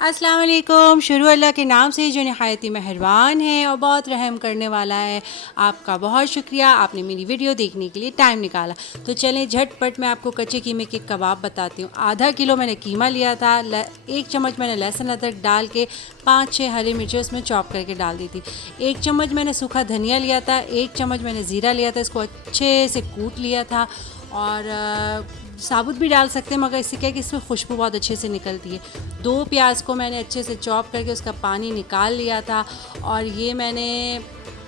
अस्सलाम वालेकुम। शुरू अल्लाह के नाम से जो नहायत ही मेहरबान है और बहुत रहम करने वाला है। आपका बहुत शुक्रिया, आपने मेरी वीडियो देखने के लिए टाइम निकाला। तो चलें झटपट मैं आपको कच्चे कीमे के कबाब बताती हूँ। आधा किलो मैंने कीमा लिया था, 1 चम्मच मैंने लहसुन अदरक डाल के 5-6 हरी मिर्चें उसमें चॉप करके डाल दी थी। 1 चम्मच मैंने सूखा धनिया लिया था, 1 चम्मच मैंने ज़ीरा लिया था, इसको अच्छे से कूट लिया था। और साबुत भी डाल सकते हैं, मगर इससे क्या है कि इसमें खुशबू बहुत अच्छे से निकलती है। 2 प्याज को मैंने अच्छे से चॉप करके उसका पानी निकाल लिया था। और ये मैंने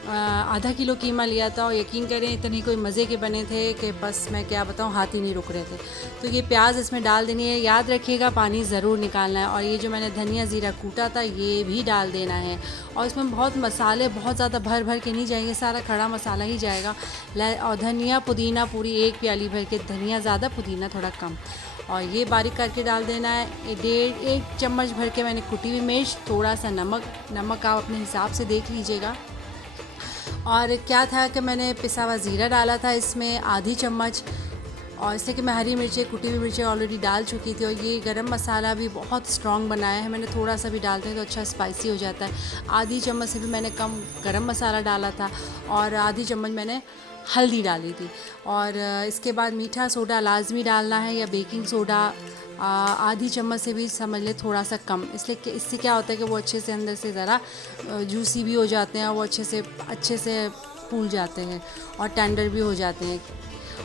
आधा किलो कीमा लिया था और यकीन करें इतने कोई मज़े के बने थे कि बस मैं क्या बताऊँ, हाथ ही नहीं रुक रहे थे। तो ये प्याज इसमें डाल देनी है, याद रखिएगा पानी ज़रूर निकालना है। और ये जो मैंने धनिया ज़ीरा कूटा था ये भी डाल देना है। और इसमें बहुत मसाले बहुत ज़्यादा भर भर के नहीं जाएंगे, सारा खड़ा मसाला ही जाएगा। और धनिया पुदीना पूरी 1 प्याली भर के, धनिया ज़्यादा पुदीना थोड़ा कम। और ये बारीक करके डाल देना है। 1.5 चम्मच भर के मैंने कुटी हुई मिर्च, थोड़ा सा नमक आप अपने हिसाब से देख लीजिएगा। और क्या था कि मैंने पिसा हुआ ज़ीरा डाला था इसमें आधी चम्मच। और इससे कि मैं हरी मिर्चें, कुटी हुई मिर्चें ऑलरेडी डाल चुकी थी। और ये गरम मसाला भी बहुत स्ट्रॉन्ग बनाया है मैंने, थोड़ा सा भी डालते हैं तो अच्छा स्पाइसी हो जाता है। आधी चम्मच से भी मैंने कम गरम मसाला डाला था। और आधी चम्मच मैंने हल्दी डाली थी। और इसके बाद मीठा सोडा लाजमी डालना है, या बेकिंग सोडा आधी चम्मच से भी समझ ले थोड़ा सा कम, इसलिए कि इससे क्या होता है कि वो अच्छे से अंदर से ज़रा जूसी भी हो जाते हैं, वो अच्छे से फूल जाते हैं और टेंडर भी हो जाते हैं।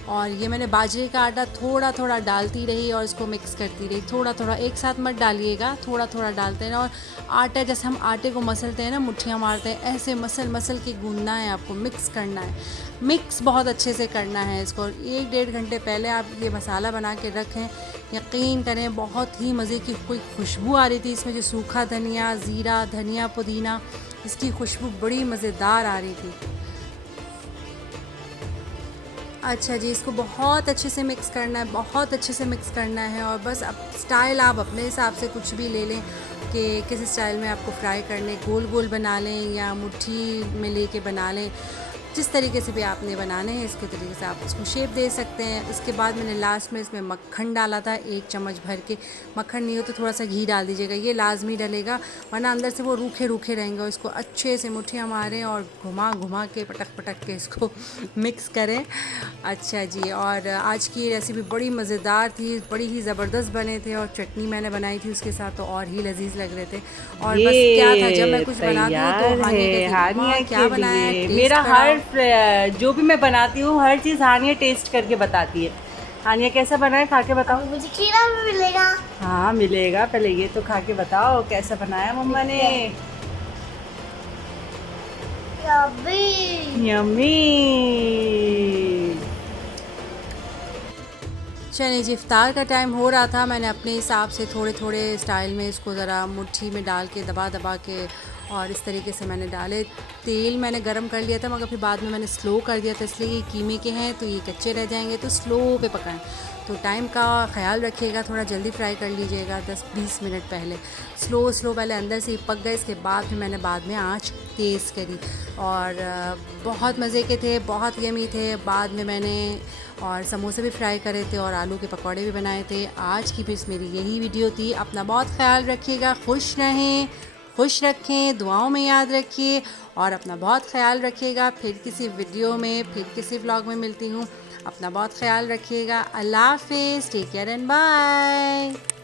और ये मैंने बाजरे का आटा थोड़ा थोड़ा डालती रही और इसको मिक्स करती रही, थोड़ा थोड़ा, एक साथ मत डालिएगा, थोड़ा थोड़ा डालते हैं। और आटा जैसे हम आटे को मसलते हैं ना, मुट्ठियाँ मारते हैं, ऐसे मसल मसल के गूंदना है आपको, मिक्स करना है। मिक्स बहुत अच्छे से करना है इसको। 1-1.5 घंटे पहले आप ये मसाला बना के रखें। यकीन करें बहुत ही मज़े की कोई खुशबू आ रही थी इसमें, जो सूखा धनिया, ज़ीरा, धनिया, पुदीना, इसकी खुशबू बड़ी मज़ेदार आ रही थी। अच्छा जी, इसको बहुत अच्छे से मिक्स करना है, बहुत अच्छे से मिक्स करना है। और बस अब स्टाइल आप अपने हिसाब से कुछ भी ले लें कि किस स्टाइल में आपको फ्राई करने, गोल गोल बना लें या मुट्ठी में लेके बना लें, जिस तरीके से भी आपने बनाने हैं इसके तरीके से आप इसको शेप दे सकते हैं। इसके बाद मैंने लास्ट में इसमें मक्खन डाला था 1 चम्मच भर के। मक्खन नहीं हो तो थोड़ा सा घी डाल दीजिएगा, ये लाजमी डलेगा, वरना अंदर से वो रूखे रूखे रहेंगे। और इसको अच्छे से मुट्ठियाँ मारें और घुमा घुमा के पटक पटक के इसको मिक्स करें। अच्छा जी, और आज की रेसिपी बड़ी मज़ेदार थी, बड़ी ही ज़बरदस्त बने थे। और चटनी मैंने बनाई थी उसके साथ, तो और ही लजीज लग रहे थे। और बस क्या था, जब मैं ये कुछ बनाती हूँ तो तैयार हानिया है कहती है हानिया मम्मा क्या के बनाया है, लिए। टेस्ट मेरा कराओ। जो भी मैं बनाती हूँ हर चीज़ हानिया टेस्ट करके बताती है। हानिया कैसा बना है, खा के बताओ। अभी मुझे खीरा भी मिलेगा। हाँ मिलेगा, पहले ये तो खा के बताओ कैसा बनाया मम्मा ने। अभी यम्मी। चलिए जी, इफ्तार का टाइम हो रहा था। मैंने अपने हिसाब से थोड़े थोड़े स्टाइल में इसको ज़रा मुट्ठी में डाल के दबा दबा के, और इस तरीके से मैंने डाले। तेल मैंने गरम कर लिया था, मगर फिर बाद में मैंने स्लो कर दिया था, इसलिए ये कीमे के हैं तो ये कच्चे रह जाएंगे, तो स्लो पे पकाएं। तो टाइम का ख़्याल रखिएगा, थोड़ा जल्दी फ्राई कर लीजिएगा, 10-20 मिनट पहले। स्लो पहले अंदर से ही पक गए, इसके बाद फिर मैंने बाद में आँच तेज़ करी। और बहुत मज़े के थे, बहुत यमी थे। बाद में मैंने और समोसे भी फ्राई करे थे और आलू के पकौड़े भी बनाए थे। आज की बस मेरी यही वीडियो थी। अपना बहुत ख्याल रखिएगा, खुश रहें, खुश रखें, दुआओं में याद रखिए और अपना बहुत ख्याल रखिएगा। फिर किसी वीडियो में, फिर किसी व्लॉग में मिलती हूँ। अपना बहुत ख्याल रखिएगा। अल्लाह हाफ़िज़, टेक केयर एंड बाय।